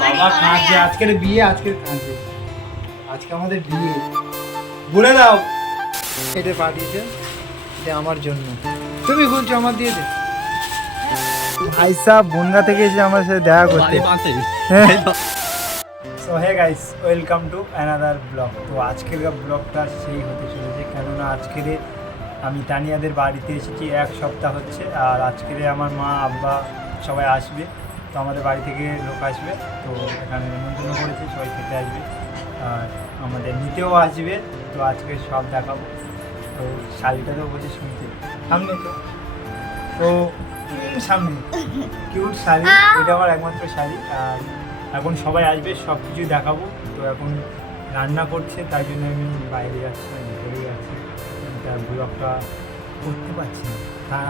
বাবা কাঁদছে, আজকের বিয়ে, আজকের কাঁদছে, আজকে আমাদের বিয়ে। বলে দাও এটা পাঠিয়েছে, এটা আমার জন্য। তুমি খুলছো, আমার দিয়ে দে। ভাই সাহেব বনগা থেকে এসে আমার সাথে দেখা করতে। So hey guys, welcome to another blog. তো আজকের ব্লগটা সেই হতে চলেছে, কেননা আজকের আমি তানিয়াদের বাড়িতে এসেছি, 1 সপ্তাহ হচ্ছে। আর আজকের আমার মা আব্বা সবাই আসবে, তো আমাদের বাড়ি থেকে লোক আসবে, তো এখানে নিমন্ত্রণ করেছে, সবাই খেতে আসবে আর আমাদের নিতেও আসবে। তো আজকে সব দেখাবো। তো শাড়িটা তো বলছে শুনতে সামনে, তো সামনে কিউট শাড়ি, এটা আমার একমাত্র শাড়ি। আর এখন সবাই আসবে, সব কিছুই দেখাবো। তো এখন রান্না করছে, তাই জন্য আমি বাইরে যাচ্ছি, ঘুরে যাচ্ছি, ব্লগটা করতে পারছি না।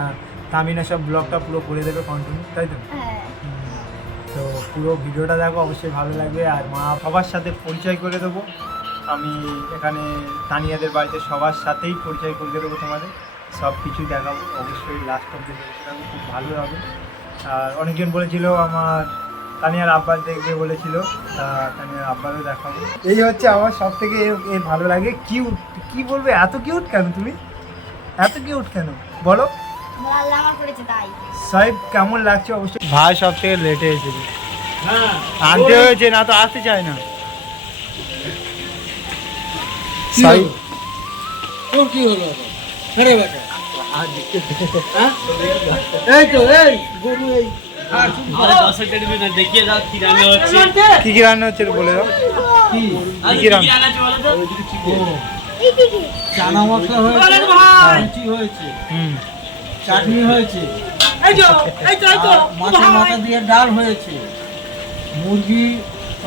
তামিনা সব ব্লগটা পুরো করে দেবে কন্টিনিউ, তাই তো? তো পুরো ভিডিওটা দেখো, অবশ্যই ভালো লাগবে। আর মা সবার সাথে পরিচয় করে দেবো আমি, এখানে তানিয়াদের বাড়িতে সবার সাথেই পরিচয় করে দেবো তোমাদের, সব কিছুই দেখাবো। অবশ্যই লাস্ট অব্দি দেখতে থাকবো, খুব ভালো হবে। আর অনেকজন বলেছিল আমার তানিয়ার আব্বার দেখবে বলেছিল, তা তানিয়ার আব্বারও দেখাবো। এই হচ্ছে আমার সব থেকে ভালো লাগে, কিউট। কি বলবে, এত কিউট কেন তুমি, এত কিউট কেন বলো? সাহেব কেমন লাগছে অবশ্যই। ভাই সব থেকে লেটে এসেছে, আনতে হয়েছে, না তো আসতে চায় না। সাহেব তোর কি হলো? আরে বেটা এই তো এই গরু, এই কি কি রান্না হচ্ছে বলে দাও। কি রান্না? চানা মশলা হয়েছে, লুচি হয়েছে, চাটনি হয়েছে, মাছের মাথা দিয়ে ডাল হয়েছে, মুরগি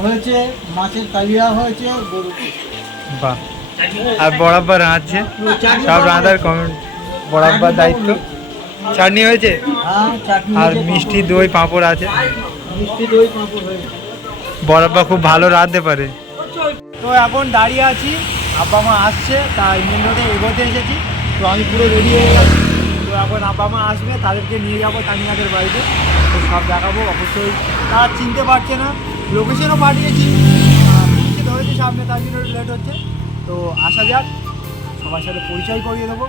হয়েছে, মাছের কালিয়া হয়েছে, গরু। বাহ। আর বরাবর রাঁধছে, সব রাঁধার কমেন্ট বরাবর দায়িত্ব। চাটনি হয়েছে, আর মিষ্টি দই পাঁপড় আছে, মিষ্টি দই পাঁপড় হয়েছে। বরাবর খুব ভালো রাঁধতে পারে। তো এখন দাঁড়িয়ে আছি, আব্বা মা আসছে, তাই মেন রোডে এগোতে এসেছি। তো আমি পুরো রেডি হয়ে গেছি। তো এখন আব্বা মা আসবে, তাদেরকে নিয়ে যাবো তানিয়াদের বাড়িতে, তো সব দেখাবো। অবশ্যই তারা চিনতে পারছে না, লোকেশনও পাঠিয়েছি, ধরেছি সামনে, তার জন্য লেট হচ্ছে। তো আসা যাক, সবার সাথে পরিচয় করিয়ে দেবো।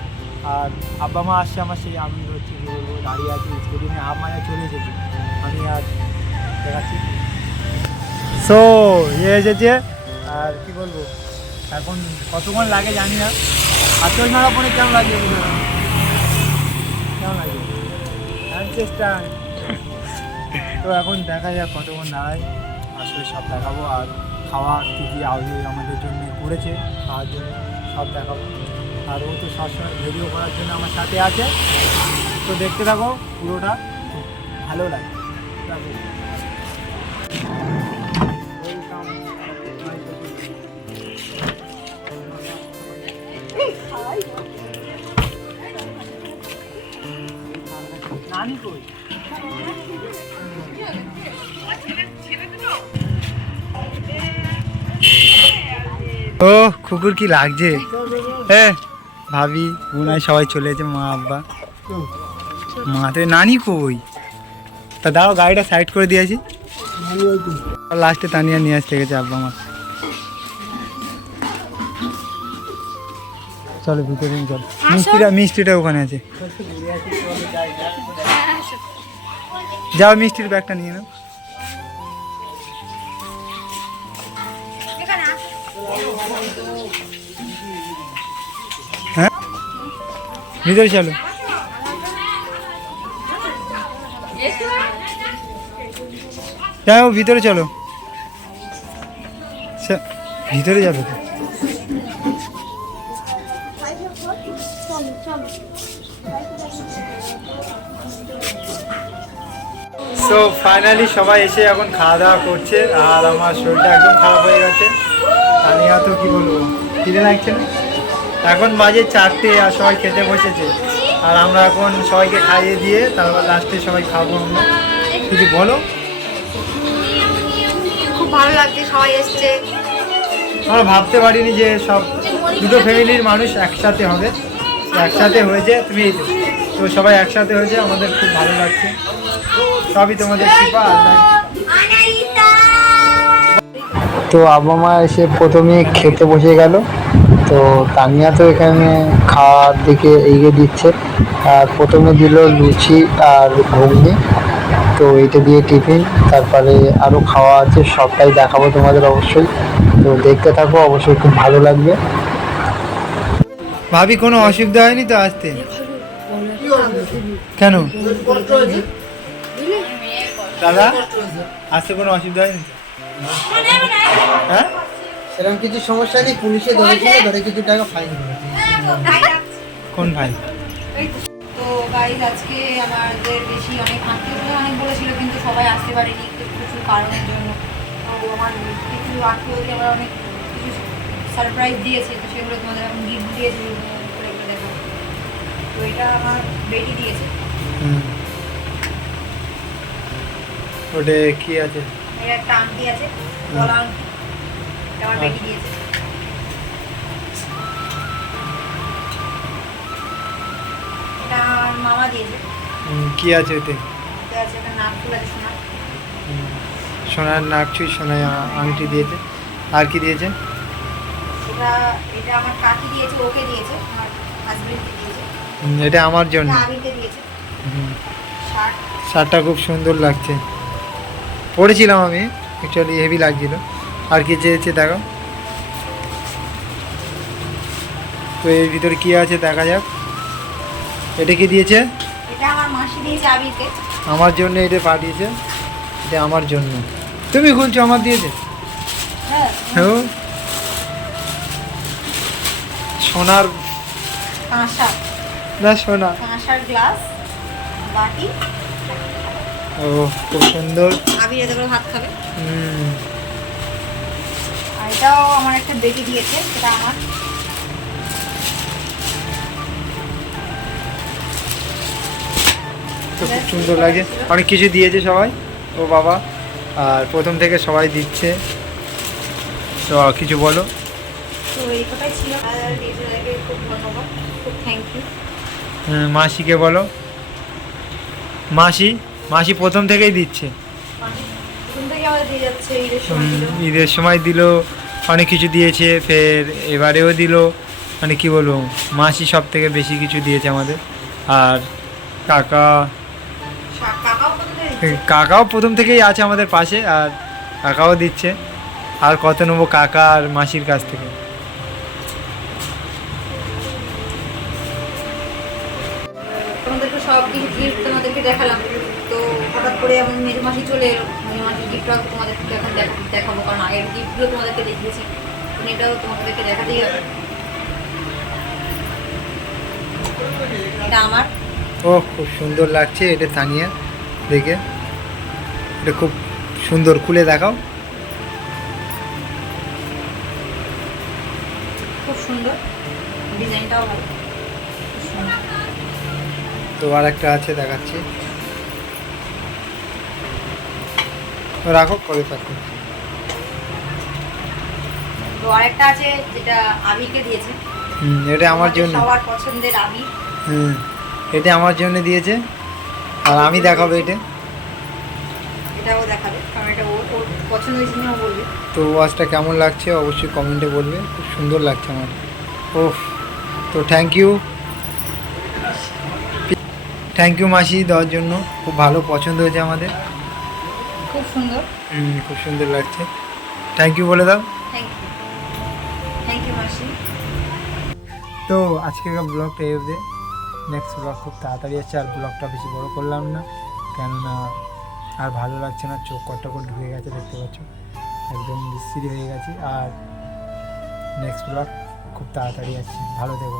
আর আব্বা মা আসছে আমার, সেই আমি হচ্ছে কী বলবো, দাঁড়িয়ে আছি স্টেডিয়ামে, মানে চলে এসেছি আমি। আর দেখাচ্ছি, সো এসেছে। আর কি বলবো, এখন কতক্ষণ লাগে জানি না। আর চল মারা পরে কেমন লাগে, কেমন লাগে চেষ্টা। তো এখন দেখা যাক কতক্ষণ দাঁড়ায়, আসলে সব দেখাবো। আর খাওয়া কী কী আমাদের জন্য করেছে, খাওয়ার জন্য সব দেখাবো। আর ও তো সবসময় ভিডিও করার জন্য আমার সাথে আছে, তো দেখতে থাকো পুরোটা, খুব ভালো লাগে। নানি কই? ও কুকুর কি লাগছে, হ্যাঁ ভাবি বোনাই সবাই চলে এসেছে, মা আব্বা। মাতে নানি কই? তা দাও, গাড়িটা সাইড করে দিয়েছি, লাস্টে তানিয়া নিয়ে আসতে গেছে আব্বা মা। চলো ভিতরে চল, মিষ্টিটা ওখানে আছে, যাও মিষ্টির ব্যাগটা নিয়ে নাও। হ্যাঁ ভিতরে চলো, যাও ভিতরে চলো, ভিতরে যাবে তো। সো ফাইনালি সবাই এসে এখন খাওয়া দাওয়া করছে, আর আমার শরীরটা একদম খারাপ হয়ে গেছে। তানিয়া তো কী বলবো, খিদে লাগছে না। এখন বাজে 4টে, আর সবাই খেতে বসেছে। আর আমরা এখন সবাইকে খাইয়ে দিয়ে তারপর লাস্টে সবাই খাবো আমরা। কিছু বলো। খুব ভালো লাগছে, সবাই এসছে। আমরা ভাবতে পারিনি যে সব দুটো ফ্যামিলির মানুষ একসাথে হবে, একসাথে হয়েছে। তুমি তো সবাই একসাথে হয়েছে, আমাদের খুব ভালো লাগছে। সবই তোমাদের কৃপা। আল্লাহ তো আব্বা মা এসে প্রথমে খেতে বসে গেল। তো তানিয়া তো এখানে খাওয়ার দিকে এগিয়ে দিচ্ছে। আর প্রথমে দিল লুচি আর ঘুগনি, তো এইটা দিয়ে টিফিন। তারপরে আরও খাওয়া আছে, সবটাই দেখাবো তোমাদের অবশ্যই। তো দেখতে থাকো, অবশ্যই খুব ভালো লাগবে। ভাবি কোনো অসুবিধা হয়নি তো আসতে? কেন দাদা আসতে কোনো অসুবিধা হয়নি তো? হ্যাঁ সেরকম কিছু সমস্যা নেই, পুলিশে ধরেছিল, ধরে কিছু টাকা ফাইন করেছে। কোন ভাই? তো গাইজ আজকে আমাদের বেশি অনেক আত্মীয় অনেক বলেছিল, কিন্তু সবাই আসতে পারেনি কিছু কারণের জন্য। তো আমার কিছু আত্মীয়দের আমরা অনেক কিছু সারপ্রাইজ দিয়েছে, তো সেগুলো তোমাদের এখন গিফট দিয়েছে করে দেখো। তো এটা আমার বেটি দিয়েছে। ওটা কি আছে? এর একটা আংটি আছে, গলা আংটি, এটা আমার বেটি দিয়েছে। এটা আমার মামা দিয়েছে। কি আছে ওতে? এটা আছে একটা নাক ফুল আছে সোনার। সোনার নাকছুই, সোনার আংটি দিয়েছে। আর কি দিয়েছে? এটা আমার কাকি দিয়েছে, ওকে দিয়েছে, আমার হাজবেন্ডকে দিয়েছে। এটা আমার জন্য। এটা আবিরকে দিয়েছে। শার্ট, শার্টটা খুব সুন্দর লাগছে, পরেছিলাম আমি, অ্যাকচুয়ালি হেভি লাগছিল। আর কি চেয়েছে দেখো তো, এর ভিতরে কি আছে দেখা যাক। এটা কি দিয়েছে? এটা আমার মাসি দিয়েছে আবিরকে। আমার জন্য এটা পাঠিয়েছে, এটা আমার জন্য। তুমি খুলছো, আমার দিয়েছে। হ্যাঁ, হ্যাঁ, সোনার কাঁসা, না সোনা। কাঁসার গ্লাস, বাটি। ও খুব সুন্দর। আবির এতে করে ভাত খাবে। হুম, আর এটাও আমার একটা বেটি দিয়েছে, সেটা আমার। তো খুব সুন্দর লাগে, অনেক কিছু দিয়েছে সবাই। ও বাবা, আর প্রথম থেকে সবাই দিচ্ছে। তো কিছু বলো। তো এই কথাই ছিল। আর ডিজাইনারকে খুব ধন্যবাদ, খুব থ্যাংক ইউ। মাসিকে বলো। মাসি মাসি প্রথম থেকেই দিচ্ছে। প্রথম থেকে আমাদের দিয়ে যাচ্ছে, ঈদের সময় ছিল। ঈদের সময় দিল, অনেক কিছু দিয়েছে, ফের এবারেও দিল। মানে কি বলবো, মাসি সব থেকে বেশি কিছু দিয়েছে আমাদের। আর কাকাও প্রথম থেকে দিচ্ছে। কাকাও প্রথম থেকেই আছে আমাদের পাশে, আর কাকাও দিচ্ছে। আর কত নেবো কাকা আর মাসির কাছ থেকে। তোমাদেরকে সব কিছু গিফট তোমাদেরকে দেখালাম। তো হঠাৎ করে এমন মেজে মাসি চলে এলো, মেজে মাসির গিফটটা তোমাদেরকে এখন দেখাবো, কারণ আগের গিফটগুলো তোমাদেরকে দেখিয়েছি, এখন এটাও তোমাদেরকে দেখাতেই হবে। এটা আমার। ও খুব সুন্দর লাগছে, এটা তানিয়া দেখে। এটা খুব সুন্দর, খুলে দেখাও। খুব সুন্দর, ডিজাইনটাও ভালো, খুব সুন্দর। তো আর একটা আছে, দেখাচ্ছি। রাখো, করে থাকো। তো আরেকটা আছে যেটা আবিরকে দিয়েছে। এটা আমার জন্য। সবার পছন্দের আবির। এটা আমার জন্য দিয়েছে, আর আমি দেখাবো এটা। এটাও দেখাবে, কারণ এটা ওর পছন্দ হয়েছে না, ও বলবে। তো ওয়াচটা কেমন লাগছে অবশ্যই কমেন্টে বলবে, খুব সুন্দর লাগছে আমার। ওহ, তো থ্যাংক ইউ মাসি দেওয়ার জন্য, খুব ভালো পছন্দ হয়েছে আমাদের। খুব সুন্দর। খুব সুন্দর লাগছে, থ্যাংক ইউ বলে দাও। থ্যাংক ইউ মাসি। তো আজকের ব্লগটা এই অবধি। নেক্সট ব্লগ খুব তাড়াতাড়ি আসছে, আর ব্লগটা বেশি বড় করলাম না, কেননা আর ভালো লাগছে না, চোখ কটা করে ঢুকে গেছে, দেখতে পাচ্ছ একদম বিশ্রী হয়ে গেছি। আর নেক্সট ব্লগ খুব তাড়াতাড়ি আসছে, ভালো থেকো।